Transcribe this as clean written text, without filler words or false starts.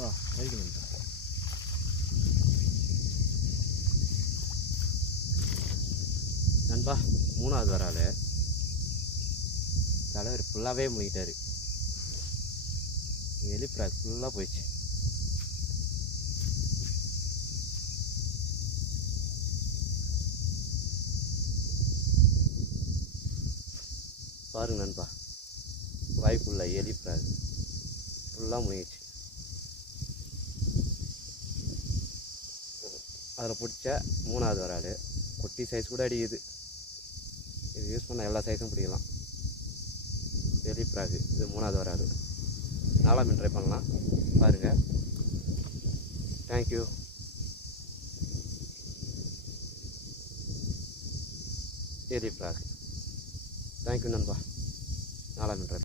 நண்பா ரைட் நண்பா. நண்பா மூணாவது வரால் தலைவர் ஃபுல்லாகவே முழுகிட்டாரு. எலிப்ராக் ஃபுல்லாக போயிடுச்சு. பாருங்க நண்பா, வாய்ப்புள்ள எலிப்ராக் ஃபுல்லாக முழுகிடுச்சு. அதில் பிடிச்ச மூணாவது வரால் குட்டி சைஸ் கூட அடிக்குது. இது யூஸ் பண்ண எல்லா சைஸும் பிடிக்கலாம். எலிப்ராக் இது மூணாவது வரால். 4ஆம் மீன் ட்ரை பண்ணலாம் பாருங்கள். தேங்க்யூ. எலிப்ராக் தேங்க்யூ நண்பா. 4ஆம் மீன் ட்ரை